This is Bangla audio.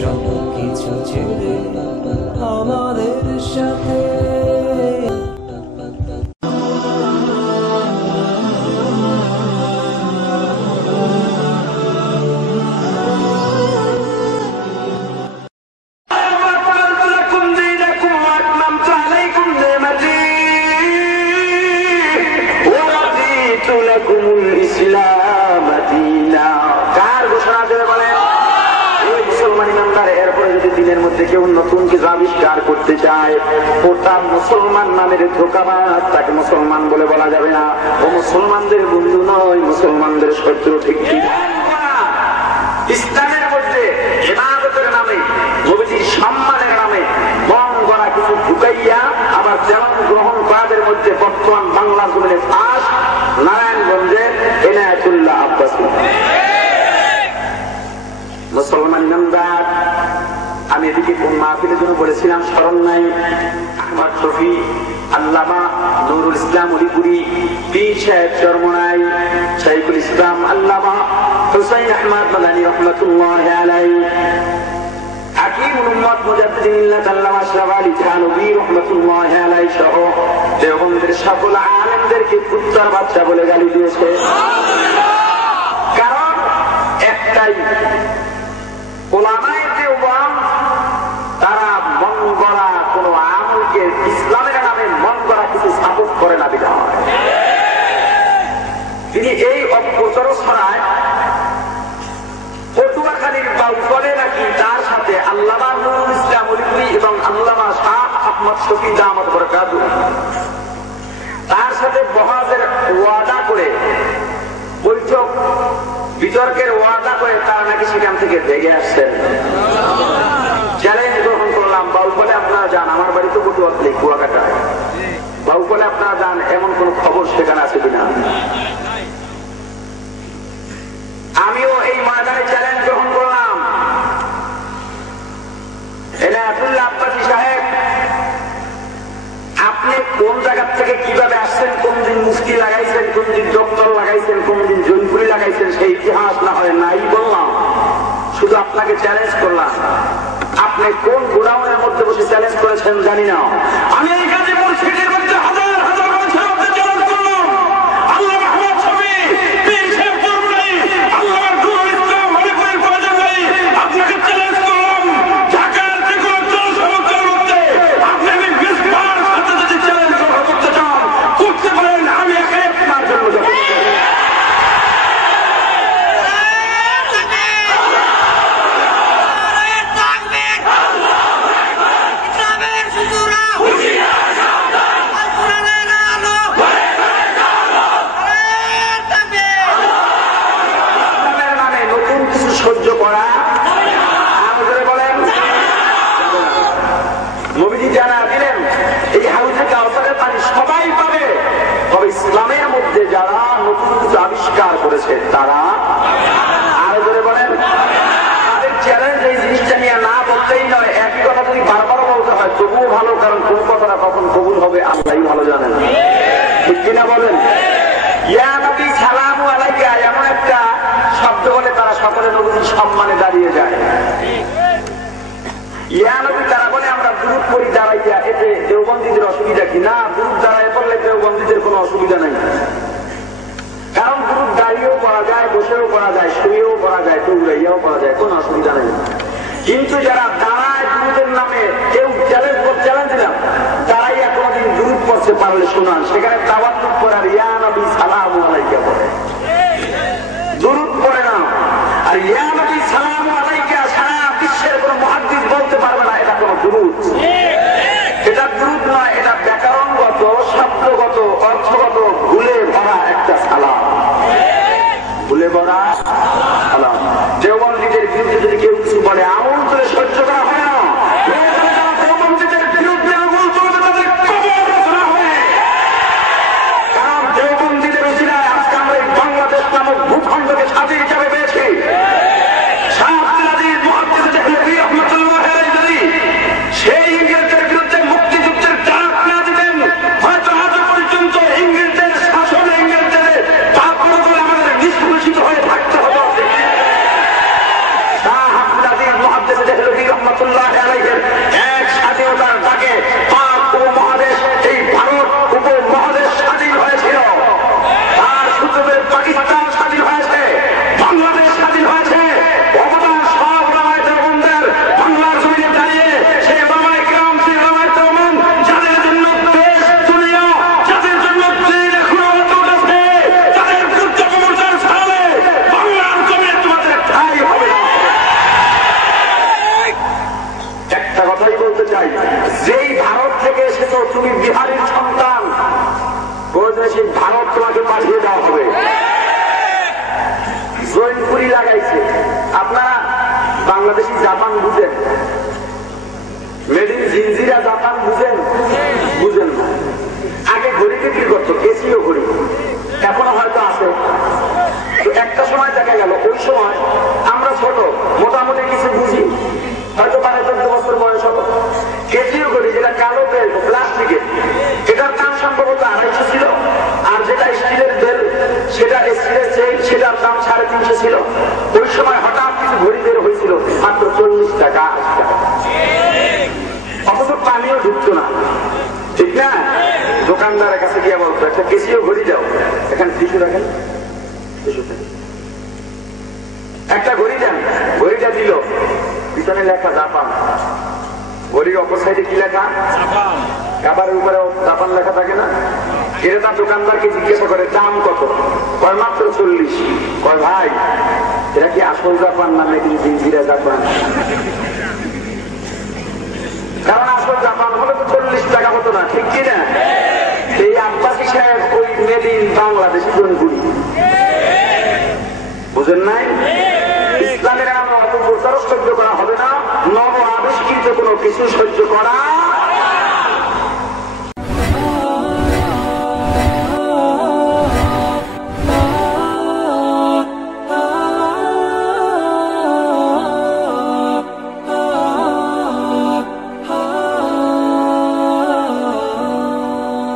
সব কিছু ছেড়ে আমাদের সাথে দিনের মধ্যে কেউ নতুন কিছু আবিষ্কার করতে চায়, ও তার মুসলমান নামের ধোঁকাবাজ, তাকে মুসলমান বলে বলা যাবে না। ও মুসলমানদের বন্ধু নয়, মুসলমানদের শত্রু। ঠিক ঠিক ইসলামের মধ্যে ইবাদতের নামে, নবীজির সম্মানের নামে মন গড়া কিছু ঢুকাইয়া আবার যেমন গ্রহণ করাদের মধ্যে বর্তমান বাংলা জমিনে ফাঁস নারায়ণগঞ্জে এনায়েতুল্লাহ আব্বাসী। মুসলমান নামদার আমি এদিকে কোন মাহফিলের জন্য বলেছিলাম স্মরণ নাই। আহমদ শফি, আল্লামা নুরুল ইসলাম উলিপুরি, পীর সাহেব চরমনাই, শাইখুল ইসলাম আল্লামা হুসাইন আহমদ মাদানী রহমাতুল্লাহ আলাইহি, হাকিমুল উম্মত মুজাদ্দিদ মিল্লাত আল্লামা আশরাফ আলী থানভী রহমাতুল্লাহ আলাইহি সহ দেওবন্দের সকল আলেমদেরকে কুত্তার বাচ্চা বলে গালি দিয়েছে। কারণ একটাই, ওলামায়ে দেওবন্দ তারা মন গড়া কোন আমলকে ইসলামের নামে মন গড়া কিছু সাপোর্ট করে না বিধান তিনি এই অপপ্রচার ছড়ায়। পটুয়াখালীর বাউফলে নাকি তার সাথে আল্লামা নুরুল ইসলাম উলিপুরি এবং আল্লামা শাহ আহমদ শফি দামাত বরকাতুহু তার সাথে বহাজের ওয়াদা করে, বৈঠক বিতর্কের ওয়াদা করে তারা নাকি সেখান থেকে ভেগে আসছেন। চ্যালেঞ্জ গ্রহণ করলাম, বাউফলে আপনারা যান, আমার বাড়ি তো পটুয়াখালী কুয়াকাটায়, বাউফলে আপনারা যান, এমন কোন খবর সেখানে আছে কিনা? আমিও এই ময়দানে চ্যালেঞ্জ গ্রহণ করলাম। এনায়েতুল্লাহ আব্বাসী সাহেব, আপনি কোন জায়গা থেকে কিভাবে আসছেন, কোন দিন মুফতি লাগাইছেন, কোন দিন ডক্টর লাগাইছেন, কোন দিন জৈনপুরি লাগাইছেন, সেই ইতিহাস না হয় নাই বললাম, শুধু আপনাকে চ্যালেঞ্জ করলাম। আপনি কোন গোডাউনের মধ্যে বসে চ্যালেঞ্জ করেছেন জানি না। আমি এই কাজে মুর্শিদের মধ্যে হাজার হাজার মানুষের মধ্যে চ্যালেঞ্জ করলাম। আল্লাহ আহমদ শফি, পীর সাহেব চরমনাই, আল্লাহ নুরুল ইসলাম উলিপুরির প্রয়োজন নেই, আপনাকে চ্যালেঞ্জ করলাম। ঢাকার যে কোনো জনসমুদ্রের মধ্যে আপনি বিস্ফোর সাথে যদি চ্যালেঞ্জ করতে চান করতে পারেন, আমি একাই আপনার জন্য যথেষ্ট। সহ্য করা বলেন নবীজি জানা দিলেন এই হাউজে কাউসারের পানি সবাই পাবে, তবে ইসলামের মধ্যে যারা নতুন কিছু আবিষ্কার করেছে তারা আরো করে বলেন তাদের চ্যালেঞ্জ। এই জিনিসটা নিয়ে না বলতেই নয়, একই কথা যদি বারবার বলতে হয় তবুও ভালো, কারণ কোন কথাটা কখন কবুল হবে আল্লাহই ভালো জানেন। ঠিক কিনা বলেন? ইয়া নবী সালামু আলাইকা এমন একটা শব্দ বলে তারা সকলে নবীর সম্মানে দাঁড়িয়ে যায়। ইয়া নবী তারা বলে আমরা দুরূদ পড়ি দাঁড়াইয়া, এতে দেওবন্দীদের অসুবিধা কি? না, দুরূদ দাঁড়ায় পড়লে দেওবন্দীদের কোনো অসুবিধা নাই, কারণ দুরূদ দাঁড়িয়েও পড়া যায়, বসেও পড়া যায়, শুয়েও পড়া যায়, দৌড়াইয়াও পড়া যায়, কোনো অসুবিধা নেই। কিন্তু যারা দাঁড়ায় দুরূদের নামে, কেউ চ্যালেঞ্জ দিলাম দাঁড়াইয়া কোনদিন দুরূদ পড়তে পারলে শোনান, সেখানে তাওয়াক্কুল করার ইয়া নবী সালামু আলাইকা পড়ে, দুরূদ পড়ে না। আর ইয়া নবী সালামু আলাইকা সারা বিশ্বের কোন মুহাদ্দিস বলতে পারবে না এটা কোন দুরূদ। এটা দুরূদ নয়, এটা ব্যাকরণগত, শব্দগত, অর্থগত ভুলে ভরা একটা সালাম, ভুলে ভরা সালাম। দেওবন্দীদের বিরুদ্ধে যদি কেউ কিছু বলে আমল করে সহ্য করা হয় না, দেওবন্দীদের বিরুদ্ধে আমল চলতে তাদের কবর রচনা হয়। কারণ দেওবন্দীদের উসিলায় আজকে আমরা এই বাংলাদেশ নামক ভূখণ্ডকে স্বাধীন হিসাবে পেয়েছি। শাহ আব্দুল আজিজ মুহাদ্দিস দেহলভী রহমাতুল্লাহ আলাইহি সেই আপনারা বাংলাদেশি জাপান বুঝেন? মেড ইন জিনজিরা জাপান বুঝেন? বুঝেন না। আগে ঘড়ি বিক্রি করতো, কেসিও ঘড়ি, এখনো হয়তো আছে। তো একটা সময় দেখা গেল ওই সময় আমরা ছোট, মোটামুটি কিছু বুঝি, হয়তো 12-14 বছর বয়স হতো। কেসিও ঘড়ি যেটা কালো বেল্ট প্লাস্টিকের, এটার দাম সম্ভবত 250 ছিল। আর যেটা স্টিলের বেল্ট, সেটা স্টিলের চেইন, সেটার দাম 350 ছিল। ওই সময় হঠাৎ কিছু ঘড়ি বের হয়েছিল মাত্র 40 টাকা 80 টাকা, অথচ পানিও ঢুকতো না, ঠিক না? দোকানদারের কাছে গিয়ে বলতো একটা কেসিও ঘড়ি দাও, এখানে টিস্যু রাখেন, একটা ঘড়ি দেন। ঘড়িটা দিল, পিছনে লেখা জাপান, ঘড়ির অপর সাইডে কি লেখা? কাবারের উপরে জাপান লেখা থাকে না? ক্রেতা দোকানদারকে জিজ্ঞাসা করে দাম কত? কয় মাত্র 40। কয় ভাই এটা কি আসল জাপান না মেড ইন জিনজিরা জাপান? কারণ আসল জাপান হলে তো 40 টাকা হতো না, ঠিক কিনা? এই আব্বাসী সাহেব ওই মেড ইন বাংলাদেশি ঘড়ি, বুঝেন নাই? ইসলামের নামে অত প্রচারক সহ্য করা হবে না, নব আবিষ্কৃত কোনো কিছু সহ্য করা